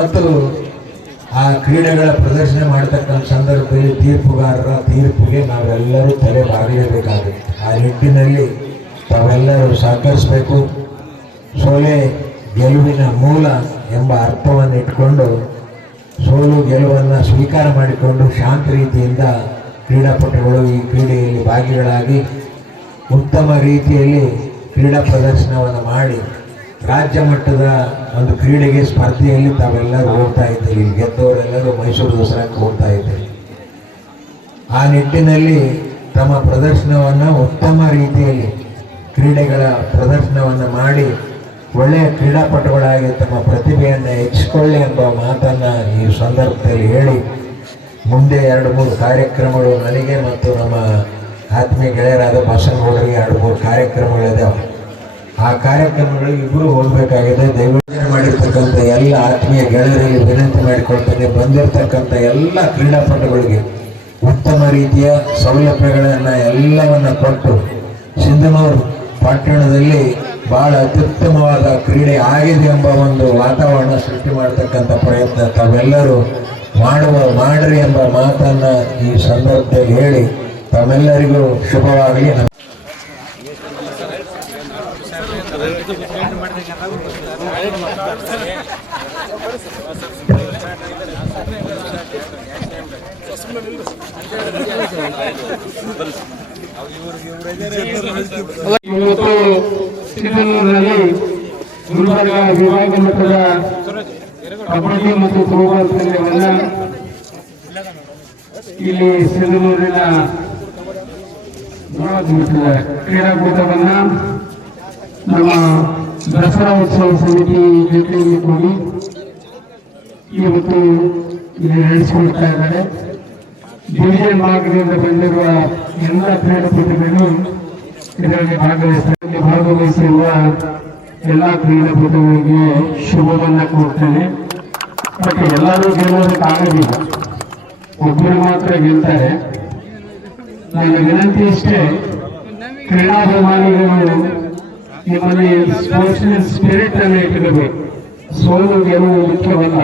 ಮತ್ತು ಆ ಕ್ರೀಡೆಗಳ ಪ್ರದರ್ಶನ ಮಾಡತಕ್ಕಂಥ ಸಂದರ್ಭದಲ್ಲಿ ತೀರ್ಪುಗಾರರ ತೀರ್ಪಿಗೆ ನಾವೆಲ್ಲರೂ ತಲೆ ಬಾಗಲೇಬೇಕಾಗುತ್ತೆ. ಆ ನಿಟ್ಟಿನಲ್ಲಿ ತಾವೆಲ್ಲರೂ ಸಹಕರಿಸಬೇಕು. ಸೋಲೆ ಗೆಲುವಿನ ಮೂಲ ಎಂಬ ಅರ್ಥವನ್ನು ಇಟ್ಕೊಂಡು ಸೋಲು ಗೆಲುವನ್ನು ಸ್ವೀಕಾರ ಮಾಡಿಕೊಂಡು ಶಾಂತ ರೀತಿಯಿಂದ ಕ್ರೀಡಾಪಟುಗಳು ಈ ಕ್ರೀಡೆಯಲ್ಲಿ ಭಾಗಿಗಳಾಗಿ ಉತ್ತಮ ರೀತಿಯಲ್ಲಿ ಕ್ರೀಡಾ ಪ್ರದರ್ಶನವನ್ನು ಮಾಡಿ ರಾಜ್ಯ ಮಟ್ಟದ ಒಂದು ಕ್ರೀಡೆಗೆ ಸ್ಪರ್ಧೆಯಲ್ಲಿ ತಾವೆಲ್ಲರೂ ಹೋಗ್ತಾ ಇದ್ದೀರಿ. ಗೆದ್ದವರೆಲ್ಲರೂ ಮೈಸೂರು ದಸರಾಕ್ಕೆ ಹೋಗ್ತಾ ಇದ್ದೀರಿ. ಆ ನಿಟ್ಟಿನಲ್ಲಿ ತಮ್ಮ ಪ್ರದರ್ಶನವನ್ನು ಉತ್ತಮ ರೀತಿಯಲ್ಲಿ ಕ್ರೀಡೆಗಳ ಪ್ರದರ್ಶನವನ್ನು ಮಾಡಿ ಒಳ್ಳೆಯ ಕ್ರೀಡಾಪಟುಗಳಾಗಿ ತಮ್ಮ ಪ್ರತಿಭೆಯನ್ನು ಹೆಚ್ಚಿಕೊಳ್ಳಿ ಎಂಬ ಮಾತನ್ನು ಈ ಸಂದರ್ಭದಲ್ಲಿ ಹೇಳಿ, ಮುಂದೆ 2-3 ಕಾರ್ಯಕ್ರಮಗಳು ನನಗೆ ಮತ್ತು ನಮ್ಮ ಆತ್ಮೀಯ ಗೆಳೆಯರಾದ ಬಸನಗೌಡರಿಗೆ 2-3 ಕಾರ್ಯಕ್ರಮಗಳಿದ್ದಾವೆ. ಆ ಕಾರ್ಯಕ್ರಮಗಳು ಇಬ್ಬರು ಹೋಗಬೇಕಾಗಿದೆ. ದಯವಿಟ್ಟು ಮಾಡಿರ್ತಕ್ಕಂಥ ಎಲ್ಲ ಆತ್ಮೀಯ ಗೆಳೆಯರಿಗೆ ವಿನಂತಿ ಮಾಡಿಕೊಳ್ತೇನೆ, ಬಂದಿರತಕ್ಕಂಥ ಎಲ್ಲ ಕ್ರೀಡಾಪಟುಗಳಿಗೆ ಉತ್ತಮ ರೀತಿಯ ಸೌಲಭ್ಯಗಳನ್ನು ಎಲ್ಲವನ್ನು ಕೊಟ್ಟು ಸಿಂಧನೂರು ಪಟ್ಟಣದಲ್ಲಿ ಬಹಳ ಅತ್ಯುತ್ತಮವಾದ ಕ್ರೀಡೆ ಆಗಿದೆ ಎಂಬ ಒಂದು ವಾತಾವರಣ ಸೃಷ್ಟಿ ಮಾಡತಕ್ಕಂಥ ಪ್ರಯತ್ನ ತಾವೆಲ್ಲರೂ ಮಾಡ್ರಿ ಎಂಬ ಮಾತನ್ನು ಈ ಸಂದರ್ಭದಲ್ಲಿ ಹೇಳಿ ತಮ್ಮೆಲ್ಲರಿಗೂ ಶುಭವಾಗಲಿ. ಇವತ್ತು ಸಿಂಧನೂರಿನಲ್ಲಿ ಗುಲ್ಬರ್ಗ ವಿಭಾಗ ಮಟ್ಟದ ಕಬಡ್ಡಿ ಮತ್ತು ಥ್ರೋಬಾಲ್ ಪಂದ್ಯವನ್ನು ಇಲ್ಲಿ ಸಿಂಧನೂರಿನ ಕ್ರೀಡಾಕೂಟವನ್ನು ನಮ್ಮ ದಸರಾ ಉತ್ಸವ ಸಮಿತಿ ಜೊತೆಯಲ್ಲಿ ಕೂಡಿ ಇವತ್ತು ಇಲ್ಲಿ ನಡೆಸಿಕೊಳ್ತಾ ಇದ್ದಾರೆ. ಡಿವಿಷನ್ ಭಾಗದಿಂದ ಬಂದಿರುವ ಎಲ್ಲ ಕ್ರೀಡಾಪಟುಗಳು ಇದರಲ್ಲಿ ಭಾಗವಹಿಸಿರುವ ಎಲ್ಲ ಕ್ರೀಡಾಪಟುಗಳಿಗೆ ಶುಭವನ್ನು ಕೋರ್ತೇನೆ. ಬಟ್ ಎಲ್ಲರೂ ಗೆಲ್ಲೋದಕ್ಕಾಗೋದಿಲ್ಲ, ಒಬ್ಬರು ಮಾತ್ರ ಗೆಲ್ತಾರೆ. ನನ್ನ ವಿನಂತಿ ಇಷ್ಟೇ, ಕ್ರೀಡಾಭಿಮಾನಿಗಳು ನಿಮ್ಮಲ್ಲಿ ಸ್ಪೋರ್ಟ್ಸ್ಮನ್ ಸ್ಪಿರಿಟ್ ಅನ್ನು ಇಟ್ಟಬೇಕು. ಸೋಲು ಗೆಲುವು ಮುಖ್ಯವಲ್ಲ,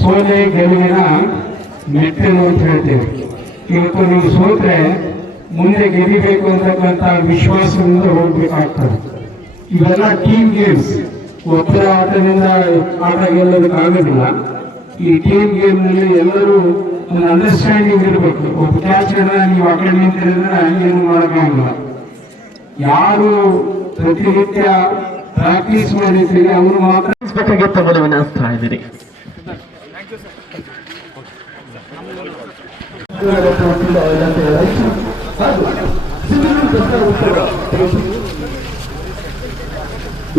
ಸೋಲೆ ಗೆಲುವಿನ ಮೆಟ್ಟಿಲು ಅಂತ ಹೇಳ್ತೇವೆ. ಇವತ್ತು ನೀವು ಸೋತ್ರೆ ಮುಂದೆ ಗೆಲ್ಲಬೇಕು ಅಂತಕ್ಕಂಥ ವಿಶ್ವಾಸದಿಂದ ಹೋಗ್ಬೇಕಾಗ್ತದೆ. ಇವೆಲ್ಲ ಟೀಮ್ ಗೇಮ್ಸ್, ಒಬ್ಬರ ಆಟದಿಂದ ಆಟ ಗೆಲ್ಲೋದಕ್ಕಾಗೋದಿಲ್ಲ. ಈ ಟೀಮ್ ಗೇಮ್ ನಲ್ಲಿ ಎಲ್ಲರೂ ಒಂದು ಅಂಡರ್ಸ್ಟ್ಯಾಂಡಿಂಗ್ ಇರಬೇಕು. ಒಬ್ಬ ಕ್ಯಾಚ್ ಹಿಡಿದ್ರೆ ನೀವು ಆ ಕಡೆ ನಿಂತಿರಿದ್ರೆ ಏನು ಮಾಡೋಕ್ಕಾಗಲ್ಲ. ಯಾರು ಪ್ರತಿನಿತ್ಯ ಪ್ರಾಕ್ಟೀಸ್ ಮಾಡಿರ್ತೀರಿ ಅವರು ಮಾತ್ರ ಬೇಕಾಗಿತ್ತು ವಿನಿಸ್ತಾ ಇದ್ದೀರಿ.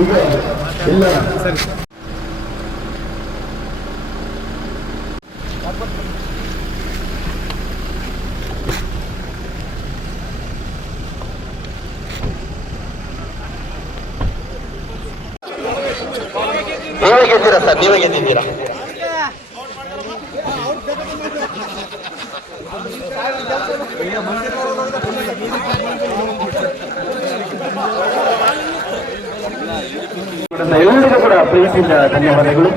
ಈಗ ಎಲ್ಲ ನೀವೇ ಗೆದ್ದಿರಾ ಸರ್, ನೀವೇ ಗೆದ್ದಿದ್ದೀರಾ. ಎಲ್ಲರಿಗೂ ಕೂಡ ಪ್ರೀತಿಯಿಂದ ಧನ್ಯವಾದಗಳು.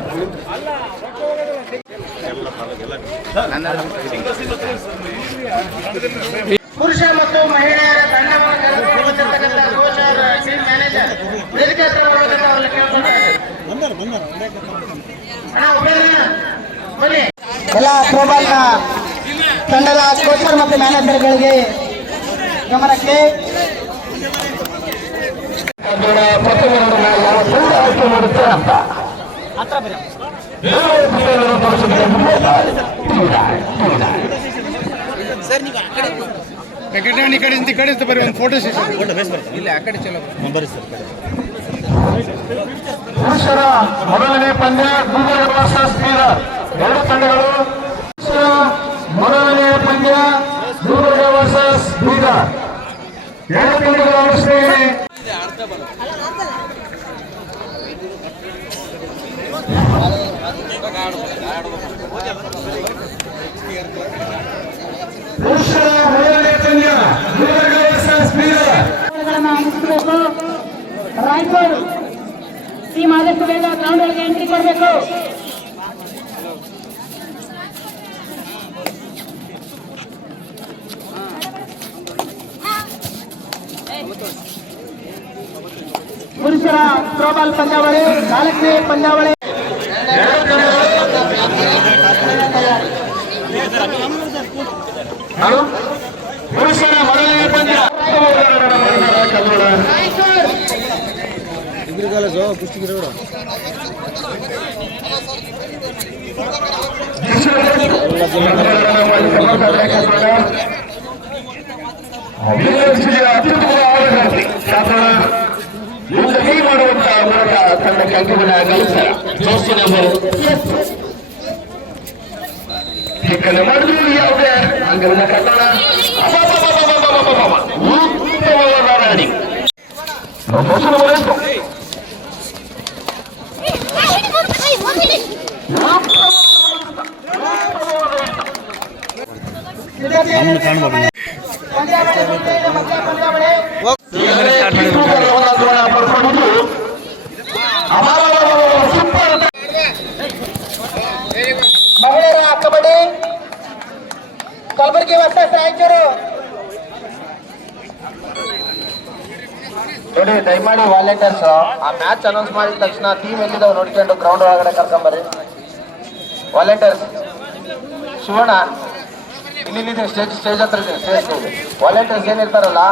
ಪುರುಷ ಮತ್ತು ಮಹಿಳೆಯರ ತಂಡವನ್ನು ಕರೆದುಕೊಂಡಿರ್ತಕ್ಕಂಥ ಕೋಚ್ ಟೀಮ್ ಮ್ಯಾನೇಜರ್ ವೇದಿಕೆ ಹತ್ರ ಬರಬೇಕಂತ ಅವ್ರಲ್ಲಿ ಕೇಳ್ಕೊಳ್ತಾರೆ. ಎಲ್ಲ ಥ್ರೋಬಾಲ್ನ ತಂಡದ ಕೋಚರ್ ಮತ್ತು ಮ್ಯಾನೇಜರ್ಗಳಿಗೆ ಗಮನಕ್ಕೆ ಪ್ರತಿಮೆಗಳನ್ನು ಯಾವ ಸಂಘ ಆಯ್ಕೆ ಮಾಡುತ್ತೆ ಅಂತ ಬರೀ ಒಂದು ಫೋಟೋ ಸೆಷನ್ ಪುರುಷರ ಮೊದಲನೇ ಪಂದ್ಯ ಗೂಗಲ್ ವರ್ಸಸ್ ಬೀದರ್. ಎರಡು ತಂಡಗಳು. ಮೊದಲನೇ ಪಂದ್ಯ ಗೂಗಲ್ ವರ್ಸಸ್ ಬೀದರ್. ಎರಡು ತಂಡಗಳು ಆಡಿಸ್ತೇವೆ. ಪುರುಷರ ಮೊದಲನೇ ಪಂದ್ಯ Google versus Bidar. Raichur team ಆದಷ್ಟು ಬೇಗ ಗ್ರೌಂಡ್ ಒಳಗೆ ಎಂಟ್ರಿ ಕೊಡಬೇಕು. ಪುರುಷರ ಥ್ರೋಬಾಲ್ ಪಂದ್ಯಾವಳಿ 4ನೇ ಪಂದ್ಯಾವಳಿ. ಪುರುಷರ ಮೊದಲನೇ ಪಂದ್ಯ ಮುಂದೆ ಮಾಡುವಂತಹ ಮೂಲಕ ತನ್ನ ಕೆಲಸವನ್ನು ಗಳಿಸ್ತಾರೆ. ಜೋಸಿ ನಂಬರ್ ಚಿಕ್ಕನ ಮಾಡಿದ್ರು ಯಾವುದೇ ಅಂಗವನ್ನ ಕನ್ನಡ ಉತ್ತಮವಾದ ರಾಣಿ ಮಹಿಳೆಯರ ಕಬಡ್ಡಿ ಕಲಬುರಗಿ ವರ್ಸಸ್ ರಾಯಚೂರು. ನೋಡಿ ದಯಮಾಡಿ ವಾಲಂಟಿಯರ್ಸ್ ಆ ಮ್ಯಾಚ್ ಅನೌನ್ಸ್ ಮಾಡಿದ ತಕ್ಷಣ ಟೀಮ್ ಎಲ್ಲಿದ್ದಾವೆ ನೋಡ್ಕೊಂಡು ಗ್ರೌಂಡ್ ಒಳಗಡೆ ಕರ್ಕೊಂಬರ್ರಿ. ವಾಲಂಟಿಯರ್ಸ್ ಶಿವಣ್ಣ ಇಲ್ಲಿ ಸ್ಟೇಜ್ ಹತ್ರ ಇದೆ. ಸ್ಟೇಜ್ ವಾಲಂಟಿಯರ್ಸ್ ಏನಿರ್ತಾರಲ್ಲ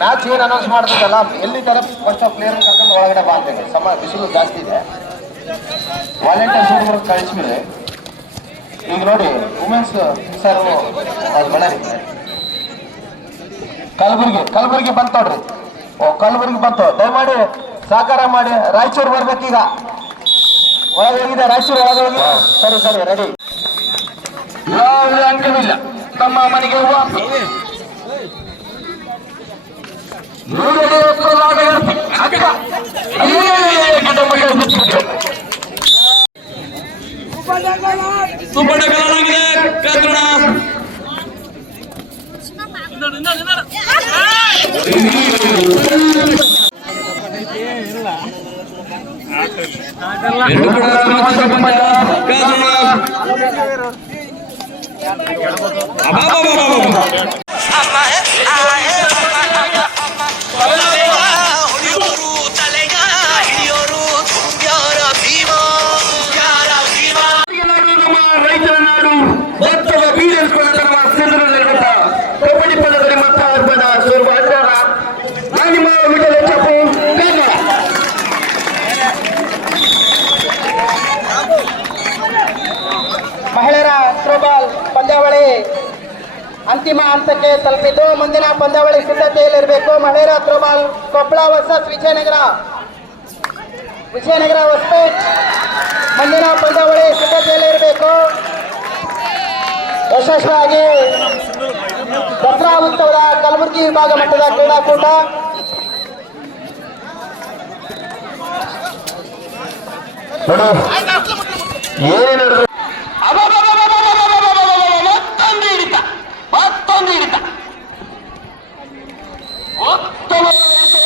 ಮ್ಯಾಚ್ ಏನು ಅನೌನ್ಸ್ ಮಾಡ್ತದಲ್ಲ ಎಲ್ಲಿದ್ದಾರೆ ಫಸ್ಟ್ ಆಫ್ ಪ್ಲೇಯರ್ ಕರ್ಕೊಂಡು ಒಳಗಡೆ ಬಾಂತೇನೆ. ಬಿಸಿಲು ಜಾಸ್ತಿ ಇದೆ. ವಾಲಂಟಿಯರ್ಸ್ ಹುಡುಗರು ಕಳಿಸ್ಬಿಡ್ರಿ. ಈಗ ನೋಡಿ ವುಮೆನ್ಸ್ ಸರ್ ಅದು ಬಳ್ಳಾರಿ ಕಲಬುರಗಿ ಬಂತು ನೋಡ್ರಿ. ಕಲಬುರಗಿ ಬಂತು. ದಯಮಾಡಿ ಸಹಕಾರ ಮಾಡಿ. ರಾಯಚೂರು ಬರ್ಬೇಕೀಗ. ಒಳಗೆ ಹೋಗಿದೆ ರಾಯಚೂರು ಒಳಗೆ ಹೋಗಿ. ಸರಿ ರೆಡಿ. ಯಾವುದೇ ಅಂಕವಿಲ್ಲ. ತಮ್ಮ ಮನೆಗೆ ವಾಪಸ್ ರೈತರ ನಾಡು ಭತ್ತದ ಬೀಜಸ್ಕೊಳ್ಳುವ ಸಿಂಧುನಲ್ಲಿರುವಂತ ಕಬಡ್ಡಿ ಪದದಲ್ಲಿ ಮತ್ತ ಅರ್ಬನ ಸ್ವರ್ವ ಆಚಾರ ನಾನು ನಿಮ್ಮ ವಿಠಲ ಚಪ್ಪು ಕನ್ನಡ. ಮಹಿಳೆಯರ ಥ್ರೋಬಾಲ್ ಪಂದ್ಯಾವಳಿ ಅಂತಿಮ ಹಂತಕ್ಕೆ ತಲುಪಿದ್ದು. ಮುಂದಿನ ಪಂದ್ಯಾವಳಿ ಸಿದ್ಧತೆಯಲ್ಲಿರಬೇಕು. ಮಹಿಳೆಯರ ಥ್ರೋಬಾಲ್ ಕೊಪ್ಪಳ ವರ್ಸಸ್ ವಿಜಯನಗರ ಹೊಸಪೇಟೆ. ಮುಂದಿನ ಪಂದ್ಯಾವಳಿ ಸಿದ್ಧತೆಯಲ್ಲಿರಬೇಕು. ಯಶಸ್ವಿಯಾಗಿ ದಸರಾ ಉತ್ಸವದ ಕಲಬುರಗಿ ವಿಭಾಗ ಮಟ್ಟದ ಕ್ರೀಡಾಕೂಟ ಏನೇನು ಮತ್ತೊಂದು ಹಿಡಿತ ಉತ್ತಮ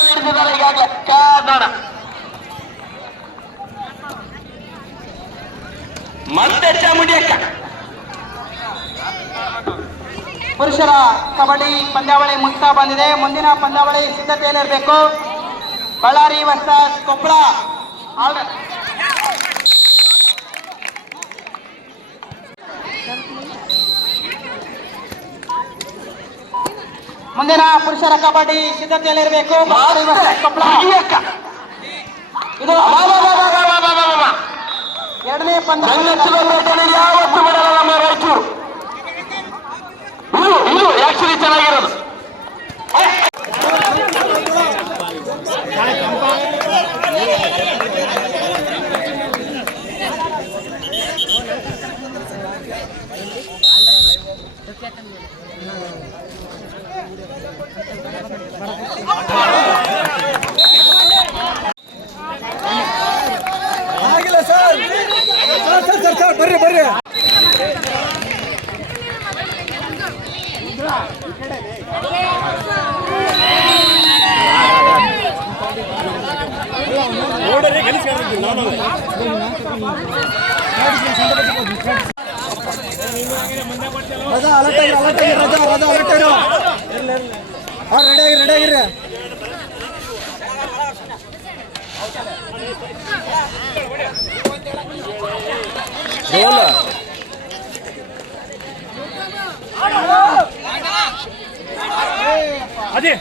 ಹಿಡಿದಿದ್ದಾರೆ ಈಗಾಗಲೇ ಕನ್ನಡ. ಮತ್ತೆ ಚಾಮುಂಡಿ ಅಕ್ಕ. ಪುರುಷರ ಕಬಡ್ಡಿ ಪಂದ್ಯಾವಳಿ ಮುಕ್ತಾ ಬಂದಿದೆ. ಮುಂದಿನ ಪಂದ್ಯಾವಳಿ ಸಿದ್ಧತೆಯಲ್ಲಿರಬೇಕು. ಬಳ್ಳಾರಿ ವರ್ಸಸ್ ಕೊಪ್ಪಳ. ಮುಂದಿನ ಪುರುಷರ ಕಬಡ್ಡಿ ಸಿದ್ಧತೆಯಲ್ಲಿರಬೇಕು. ಬಳ್ಳಾರಿ ವರ್ಸಸ್ ಕೊಪ್ಪಳ. ಇದು ಎರಡನೇ ಪಂದ್ಯ. ಯಾವತ್ತು ಬಿಡಲ್ಲ ನಮ್ಮ ರಾಯಚೂರು. ಇದು ಆಕ್ಚುಲಿ ಚೆನ್ನಾಗಿರೋದು. ಬರ್ರಿ ರೆಡಿ ಆಗಿರ್ರಿ. ಅದೇ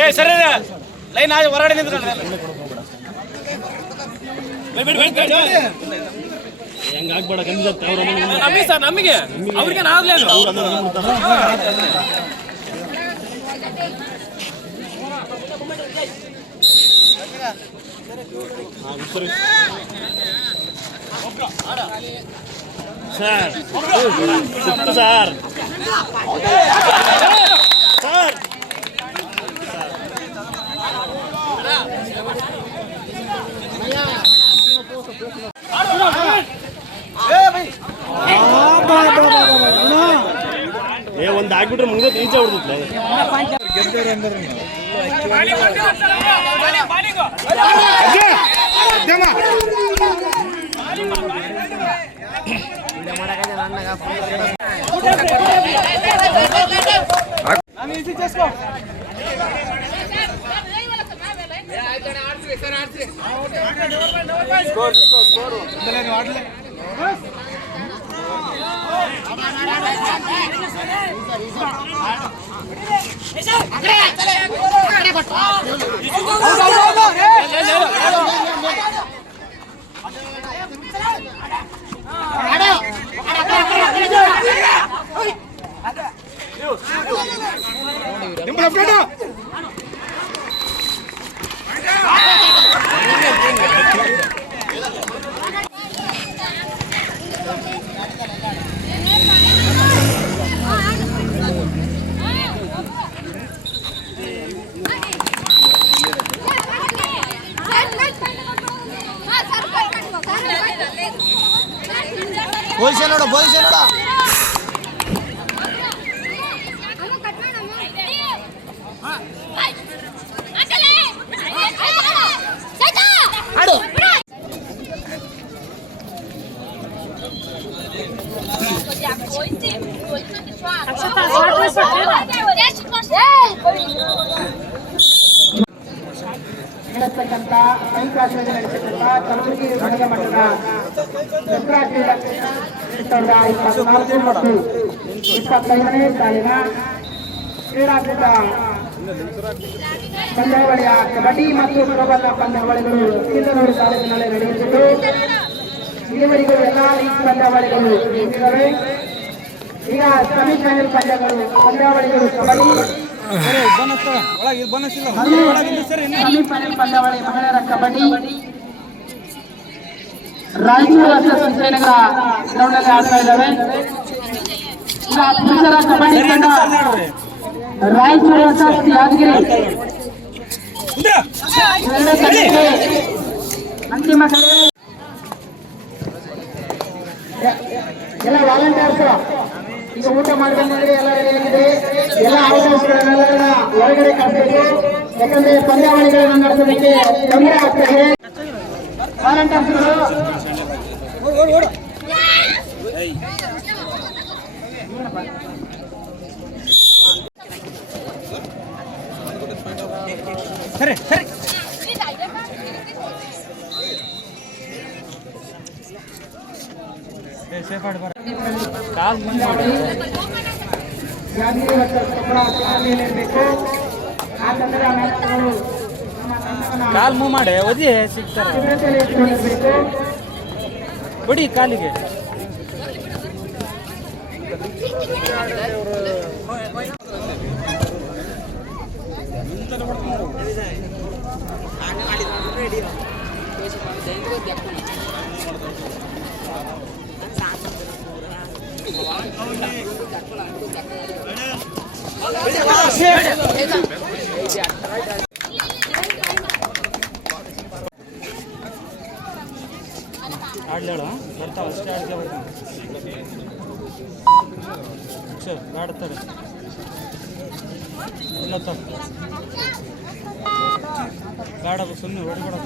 ಏ ಸರಿ ಲೈನ್ ಆಗಿ ಹೊರಗಡೆ ನಿಂತ್ಕೊಂಡ್ರೆ ಹೆಂಗ ಆಗ್ಬೇಡ ನಮಗೆ ಸರ್ ನಮಗೆ ಅವ್ರಿಗೆ ನಾವ್ಲೇ ಸರ್ ಸರ್ ಸರ್ ಏ ಒಂದು ಆಗ್ಬಿಟ್ರೆ ಮುಗಿದ ಈಚೆ ಹೊಡೆದಿತ್ತು ನಡೆಸತಕ್ಕಂಥ ಸಂಘಾಸದಲ್ಲಿ ನಡೆಸತಕ್ಕಂಥ ಕಲಬುರಗಿ ವಿಭಾಗ ಮಟ್ಟದ ದಸರಾ ಕ್ರೀಡಾ 2024 ಮತ್ತು 25ನೇ ಸಾಲಿನ ಕ್ರೀಡಾಕೂಟ ಪಂದ್ಯಾವಳಿಯ ಕಬಡ್ಡಿ ಮತ್ತು ಥ್ರೋಬಾಲ್ ಪಂದ್ಯಾವಳಿಗಳು ಸಿಂಧನೂರು ತಾಲೂಕಿನಲ್ಲಿ ನಡೆಯುತ್ತಿದ್ದು ಇದುವರೆಗೂ ಎಲ್ಲಾ ಲೀಗ್ ಪಂದ್ಯಾವಳಿಗಳು ಮುಗಿದಿವೆ. ಈಗ ಸೆಮಿಫೈನಲ್ ಪಂದ್ಯಾವಳಿಗಳು ಕಬಡ್ಡಿ ಸೆಮಿಫೈನಲ್ ಪಂದ್ಯಾವಳಿ ಮಹಿಳೆಯರ ಕಬಡ್ಡಿ ರಾಯಚೂರು ವರ್ಸಸ್ ವಿಜಯನಗರ ಗ್ರೌಂಡ್ನಲ್ಲಿ ಆಡ್ತಾ ಇದ್ದಾವೆ. ಈಗ ಪುರುಷರ ಕಬಡ್ಡಿ ತಂಡ ರಾಯಚೂರು ವರ್ಸಸ್ ಯಾದಗಿರಿ ಎರಡನೇ ತಂಡಕ್ಕೆ ಅಂತಿಮ ಕರೆ. ಎಲ್ಲ ವಾಲಂಟಿಯರ್ಸ್ ಈಗ ಊಟ ಮಾಡಬೇಕಂದ್ರೆ ಎಲ್ಲ ರೆಡಿಯಾಗಿದೆ. ಎಲ್ಲ ಅವಕಾಶಗಳನ್ನೆಲ್ಲ ಹೊರಗಡೆ ಕಳಿಸಬೇಕು, ಯಾಕಂದ್ರೆ ಪಂದ್ಯಾವಳಿಗಳನ್ನು ನಡೆಸೋದಕ್ಕೆ ತೊಂದರೆ ಆಗ್ತದೆ. ವಾಲಂಟಿಯರ್ಸ್ಗಳು ಸರಿ ಸರಿ ಯಾದಗಿರಿ ವರ್ಸಸ್ ಕೊಪ್ಪಳ ಇರಬೇಕು. ಆ ತಂಡದ ಮ್ಯಾಚ್ಗಳು ಕಾಲ್ ಮೂವ್ ಮಾಡಿ ಒದಿ ಸಿಗ್ತಾರೆ ಚಿತ್ರತೆಯಲ್ಲಿ ಇಟ್ಕೊಂಡಿರಬೇಕು. ಬಿಡಿ ಕಾಲಿಗೆ ಆಡ್ಲೇಳ ಬರ್ತಾವ ಅಷ್ಟೇ ಆಡ್ಕೆ ಬರ್ತಾವ ಸರ್ ಆಡ್ತಾರೆ ಇಲ್ಲ ತಪ್ಪು ಬೇಡ ಸುಮ್ಮನೆ ಹೊಡಿಬೇಡ.